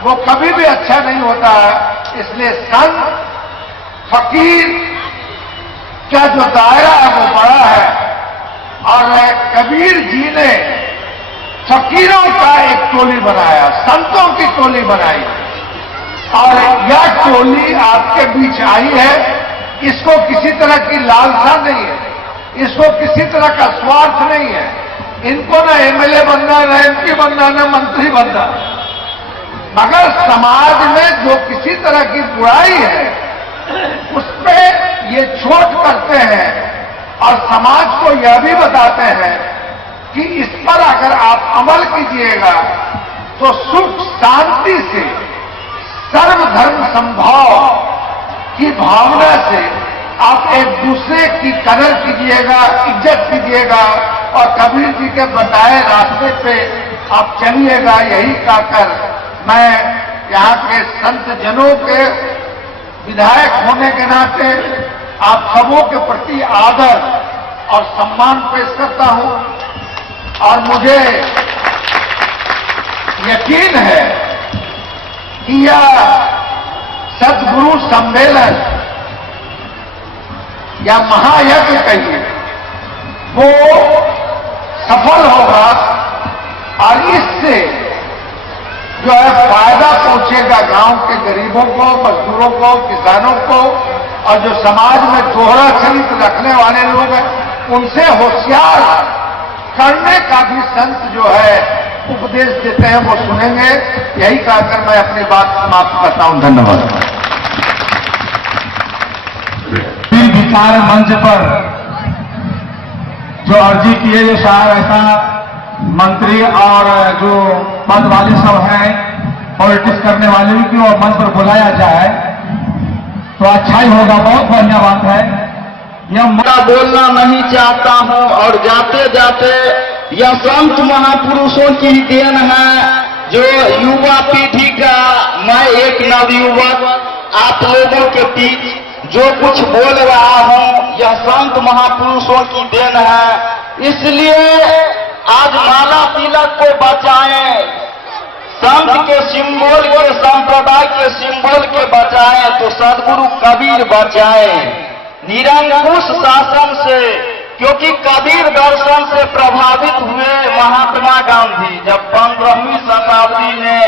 वो कभी भी अच्छा नहीं होता है। इसलिए संत फकीर का जो दायरा है वो बड़ा है और कबीर जी ने फकीरों का एक टोली बनाया, संतों की टोली बनाई और यह टोली आपके बीच आई है। इसको किसी तरह की लालसा नहीं है, इसको किसी तरह का स्वार्थ नहीं है। इनको न एमएलए बनना, न एमपी बनना, न मंत्री बनना, मगर समाज में जो किसी तरह की बुराई है उस पर ये चोट करते हैं और समाज को यह भी बताते हैं कि इस पर अगर आप अमल कीजिएगा तो सुख शांति से, सर्वधर्म संभाव की भावना से आप एक दूसरे की कदर कीजिएगा, इज्जत कीजिएगा और कबीर जी के बताए रास्ते पे आप चलिएगा। यही कहकर मैं यहाँ के संत जनों के विधायक होने के नाते आप सबों के प्रति आदर और सम्मान पेश करता हूं और मुझे यकीन है कि यह सद्गुरु सम्मेलन या महायज्ञ कहिए वो सफल होगा और इससे जो है फायदा पहुंचेगा गांव के गरीबों को, मजदूरों को, किसानों को और जो समाज में दोहरा चरित्र रखने वाले लोग हैं उनसे होशियार करने का भी संत जो है उपदेश देते हैं वो सुनेंगे। यही कहकर मैं अपनी बात समाप्त करता हूं। धन्यवाद। विचार मंच पर जो अर्जी किए जो शायद ऐसा मंत्री और जो पद वाले सब हैं पॉलिटिक्स करने वाले भी क्यों मंच पर बुलाया जाए तो अच्छा ही होगा। बहुत बढ़िया बात है। मैं बोलना नहीं चाहता हूं और जाते जाते यह संत महापुरुषों की देन है जो युवा पीढ़ी का मैं एक नवयुवक आप लोगों के बीच जो कुछ बोल रहा हूं यह संत महापुरुषों की देन है। इसलिए आज माला तिलक को बचाएं, संत के सिंबल के, संप्रदाय के सिंबल के बचाएं तो सदगुरु कबीर बचाएं निरंकुश शासन से। क्योंकि कबीर दर्शन से प्रभावित हुए महात्मा गांधी जब 15वीं शताब्दी में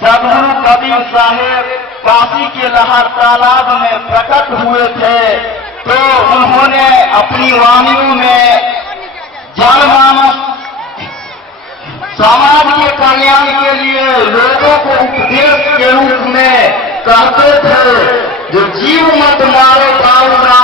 सदगुरु कबीर साहेब काशी के लहर तालाब में प्रकट हुए थे तो उन्होंने अपनी वाणियों में जनमानस समाज के कल्याण के लिए लोगों को उपदेश के रूप में कहते थे जो जीव मत मारो दाऊना,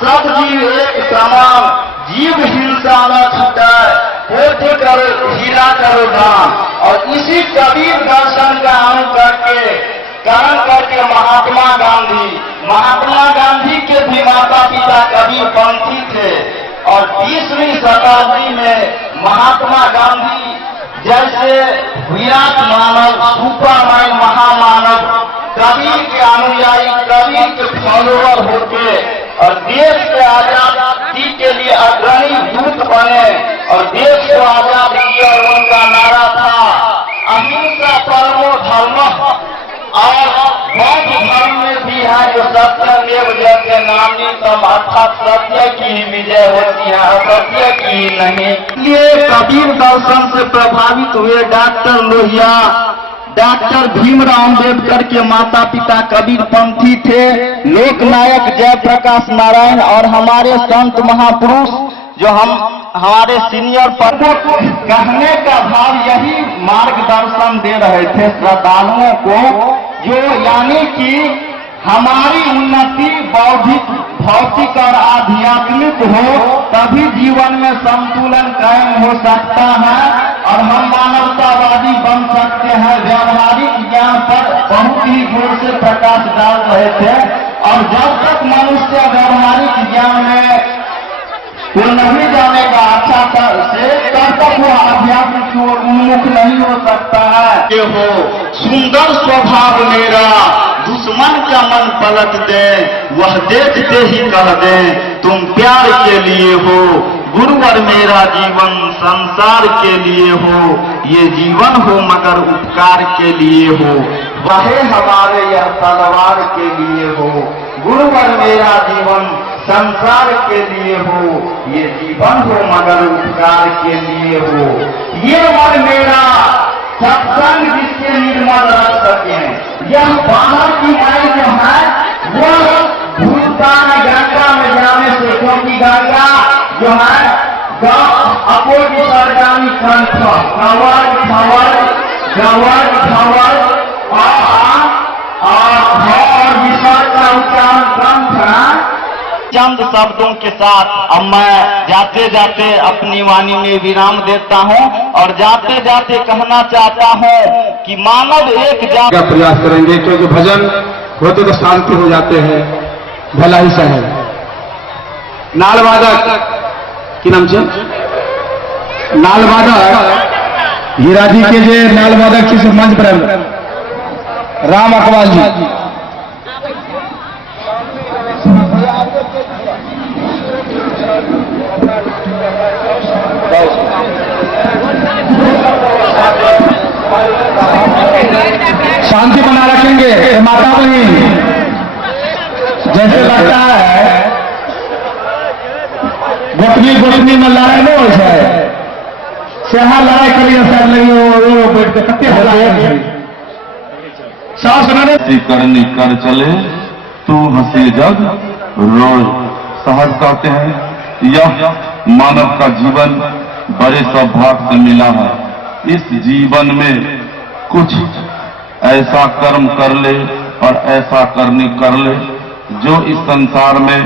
सब जीव एक समान, जीव हिंसा न छुटाए, कोटि करो हीरा करो दान। और इसी कबीर दर्शन का अनुकरण करके महात्मा गांधी के भी माता पिता कबीर पंथी थे और 20वीं शताब्दी में महात्मा गांधी जैसे विराट मानव, सुपरमैन, महामानव कबीर के अनुयायी, कबीर के फॉलोअर होके और देश के आजादी के लिए अग्रणी दूत बने और देश को आजाद किया। उनका नारा था अहिंसा परमो धर्म और बौद्ध धर्म में भी है जो सत्यमेव जयते नामी तम, अर्थात सत्य की विजय होती है, असत्य की नहीं। ये कबीर दर्शन से प्रभावित हुए डॉक्टर लोहिया, डॉक्टर भीमराव अम्बेडकर के माता पिता कबीर पंथी थे, लोकनायक जयप्रकाश नारायण और हमारे संत महापुरुष जो हमारे सीनियर पर कहने का भाव यही मार्गदर्शन दे रहे थे श्रद्धालुओं को जो यानी कि हमारी उन्नति बौद्धिक, भौतिक और आध्यात्मिक हो तभी जीवन में संतुलन कायम हो सकता है और हम मानवतावादी बन सकते हैं। व्यावहारिक ज्ञान पर बहुत ही जोर से प्रकाश डाल रहे थे और जब तक मनुष्य व्यावहारिक ज्ञान में वो नहीं जानेगा अच्छा से तब तक वो आध्यात्मिक की ओर उन्मुख नहीं हो सकता है। कि हो सुंदर स्वभाव मेरा दुश्मन का मन पलट दे, वह देखते ही कह दे तुम प्यार के लिए हो, गुरुवर मेरा जीवन संसार के लिए हो, ये जीवन हो मगर उपकार के लिए हो। वहे हमारे यह तलवार के लिए हो, गुरुवर मेरा जीवन संसार के लिए हो, ये जीवन हो मगर उपकार के लिए हो। ये वर मेरा सत्संग जिसके निर्मल रख सके। यह बाहर की गाय जो है वो भूतान गंगा में जाने से, क्योंकि गंगा जो है अपोजी सरगामी कंठ गवर खवर और विसर्ग का उच्चारण कंठ। चंद शब्दों के साथ अब मैं जाते जाते अपनी वाणी में विराम देता हूं और जाते जाते कहना चाहता हूं कि मानव एक का प्रयास करेंगे, क्योंकि भजन होते तो शांति हो जाते हैं, भला ही सा है। नालवादक की नाम से नालवादक हीरा जी के जे नालवादक छी से मंच पर राम अकबाल जी। शांति बना रखेंगे माता बहनी। जैसे लगता है गोतनी में लड़ाई नहीं हो जाए, सेहा लड़ाई करिए सर नहीं हो बैठ के कत्ते सास करनी कर चले तू हंसी जग रोज। सहज कहते हैं यह मानव का जीवन बड़े सौभाग्य से मिला है। इस जीवन में कुछ ऐसा कर्म कर ले और ऐसा करनी कर ले जो इस संसार में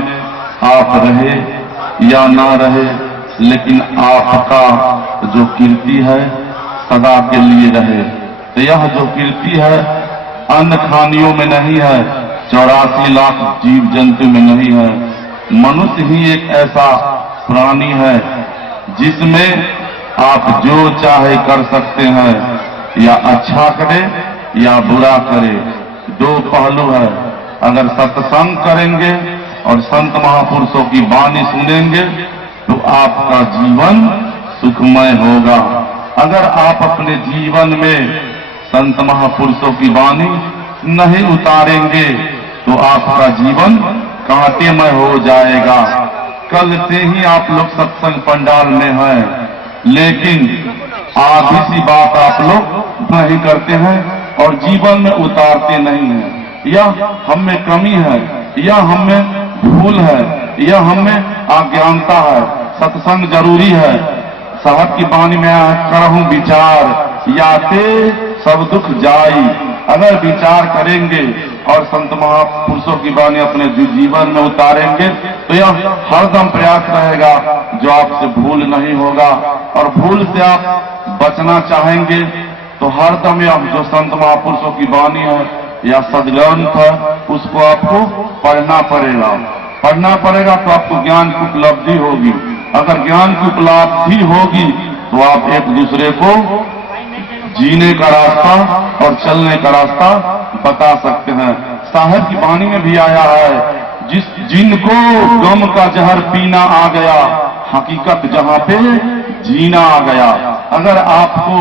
आप रहे या ना रहे, लेकिन आपका जो कीर्ति है सदा के लिए रहे। तो यह जो कीर्ति है अन्न खानियों में नहीं है, 84 लाख जीव जंतु में नहीं है। मनुष्य ही एक ऐसा प्राणी है जिसमें आप जो चाहे कर सकते हैं, या अच्छा करे या बुरा करे। दो पहलू है। अगर सत्संग करेंगे और संत महापुरुषों की वाणी सुनेंगे तो आपका जीवन सुखमय होगा। अगर आप अपने जीवन में संत महापुरुषों की वाणी नहीं उतारेंगे तो आपका जीवन कांटेमय हो जाएगा। कल से ही आप लोग सत्संग पंडाल में हैं, लेकिन आधी सी बात आप लोग नहीं करते हैं और जीवन में उतारते नहीं हैं। यह हम में कमी है, यह हम में भूल है, यह हम में अज्ञानता है। सत्संग जरूरी है। साहब की वाणी में करहूं विचार याते सब दुख जाई। अगर विचार करेंगे और संत महापुरुषों की वाणी अपने जीवन में उतारेंगे तो यह हरदम प्रयास रहेगा जो आपसे भूल नहीं होगा। और भूल से आप बचना चाहेंगे तो हरदम यह जो संत महापुरुषों की वाणी है या सदग्रंथ है उसको आपको पढ़ना पड़ेगा। पढ़ना पड़ेगा तो आपको ज्ञान की उपलब्धि होगी। अगर ज्ञान की उपलब्धि होगी तो आप एक दूसरे को जीने का रास्ता और चलने का रास्ता बता सकते हैं। साहब की वाणी में भी आया है जिनको गम का जहर पीना आ गया, हकीकत जहां पे जीना आ गया। अगर आपको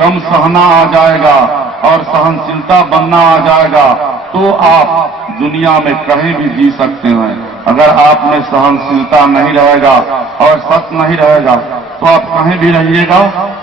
गम सहना आ जाएगा और सहनशीलता बनना आ जाएगा तो आप दुनिया में कहीं भी जी सकते हैं। अगर आप में सहनशीलता नहीं रहेगा और सत्य नहीं रहेगा तो आप कहीं भी रहिएगा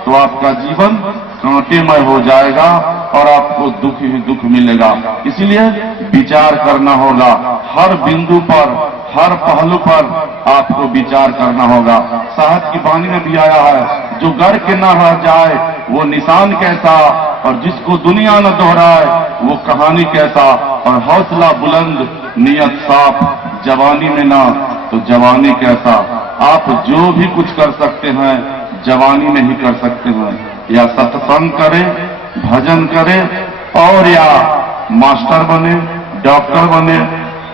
तो आपका जीवन कांटेमय हो जाएगा और आपको दुख ही दुख मिलेगा। इसलिए विचार करना होगा। हर बिंदु पर, हर पहलू पर आपको विचार करना होगा। साहब की वाणी में भी आया है जो गर के न रह जाए वो निशान कैसा, और जिसको दुनिया न दोहराए वो कहानी कैसा। और हौसला बुलंद नियत साफ, जवानी में ना तो जवानी कैसा। आप जो भी कुछ कर सकते हैं जवानी में ही कर सकते हैं। या सत्संग करें, भजन करें और या मास्टर बने, डॉक्टर बने,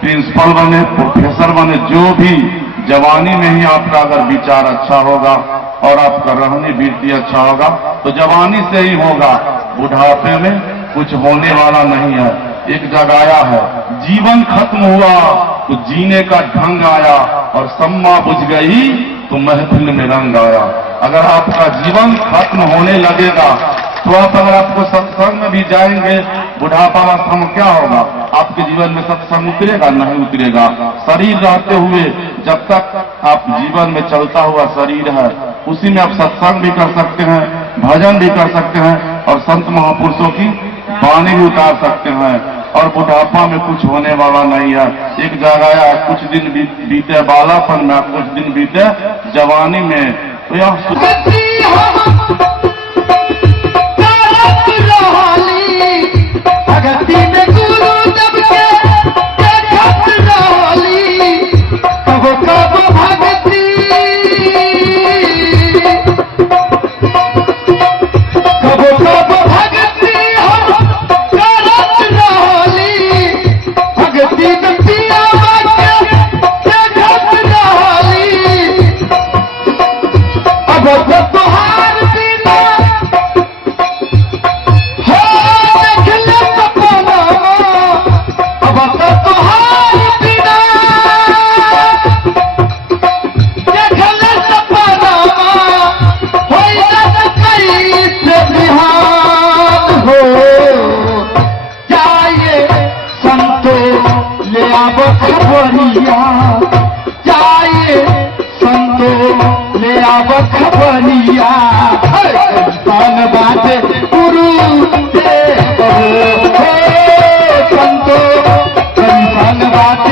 प्रिंसिपल बने, प्रोफेसर बने, जो भी जवानी में ही आपका अगर विचार अच्छा होगा और आपका रहनी वृत्ति अच्छा होगा तो जवानी से ही होगा। बुढ़ापे में कुछ होने वाला नहीं है। एक जगह आया है जीवन खत्म हुआ तो जीने का ढंग आया और सम्मा बुझ गई तो महफिल में रंग आया। अगर आपका जीवन खत्म होने लगेगा तो आप अगर आपको सत्संग में भी जाएंगे, बुढ़ापावस्था में क्या होगा? आपके जीवन में सत्संग उतरेगा? नहीं उतरेगा। शरीर रहते हुए जब तक आप जीवन में चलता हुआ शरीर है, उसी में आप सत्संग भी कर सकते हैं, भजन भी कर सकते हैं और संत महापुरुषों की वाणी भी उतार सकते हैं। और बुढ़ापा में कुछ होने वाला नहीं है। एक जगह कुछ दिन बीते बालापन में, कुछ दिन बीते जवानी में, तो यह भगती में गुरु जब के देखत रहली, कबो कबो भगती, कबो कबो भगती हम करत रहली, भगती में पिया के देखत रहली, अब तो तोहार बिना खबरिया जाए संतो ले आब खबरिया, कौन बात गुरु देव संतो, कौन बात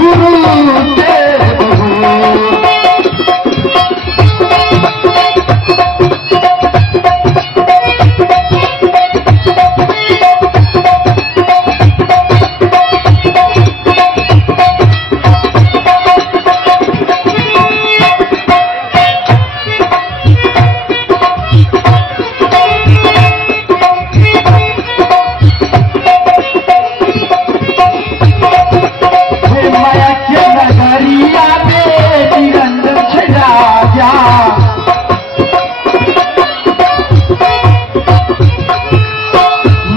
गुरु देव। नगरिया में निरंजन राजा,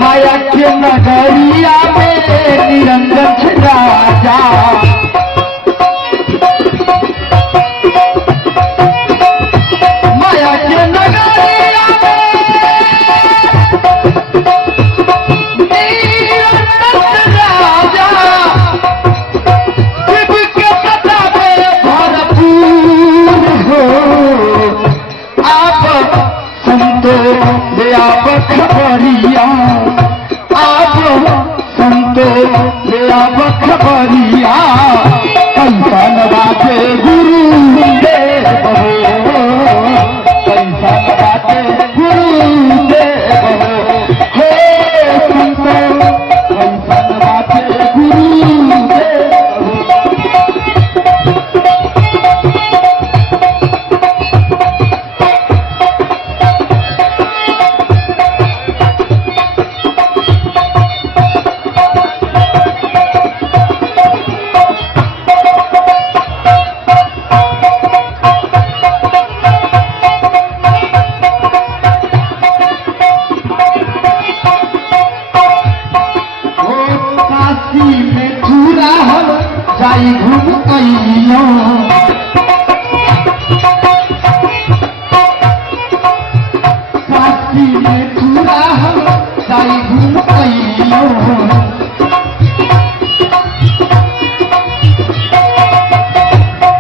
माया के नगरिया में निरंजन राजा, शिव के सदा में भरपूर हो, आप संतो ले आप खबरिया, संतो ले आब खबरिया, कैसन बाते गुरु देव, कैसन बाते गुरु देव, हे संतो कैसन बाते गुरु देव। जाई घूम आइयो, काशी में पूरा हम जाई घूम आइयो,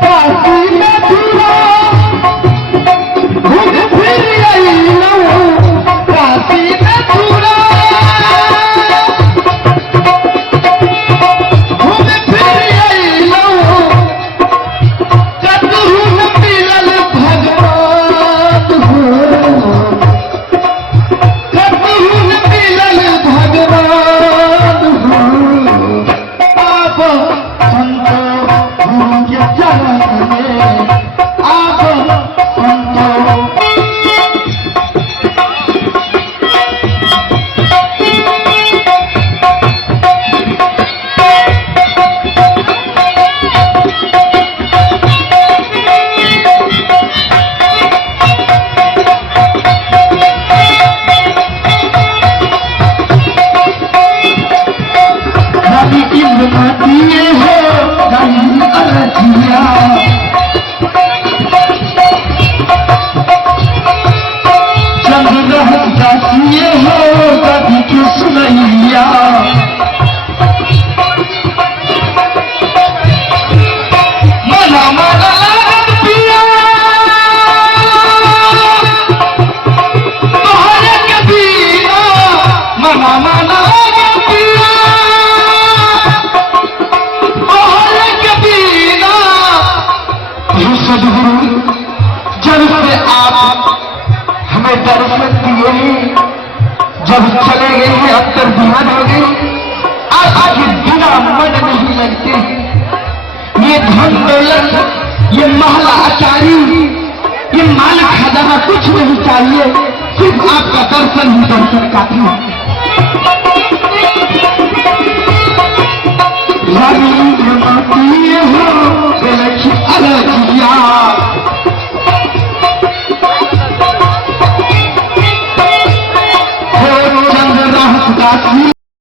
काशी में पूरा घूम फिर आइयो, काशी में पूरा दिए हो अरजिया, सदगुरु, जब से आप हमें दर्शन दिए हैं, जब चले गए हैं अब तक ध्यान हो गई, आपके बिना मन नहीं लगते। ये धन दौलत, ये महला अटारी, ये माल खजाना कुछ नहीं चाहिए, सिर्फ आपका दर्शन ही दर्शन काफी है। चंद्र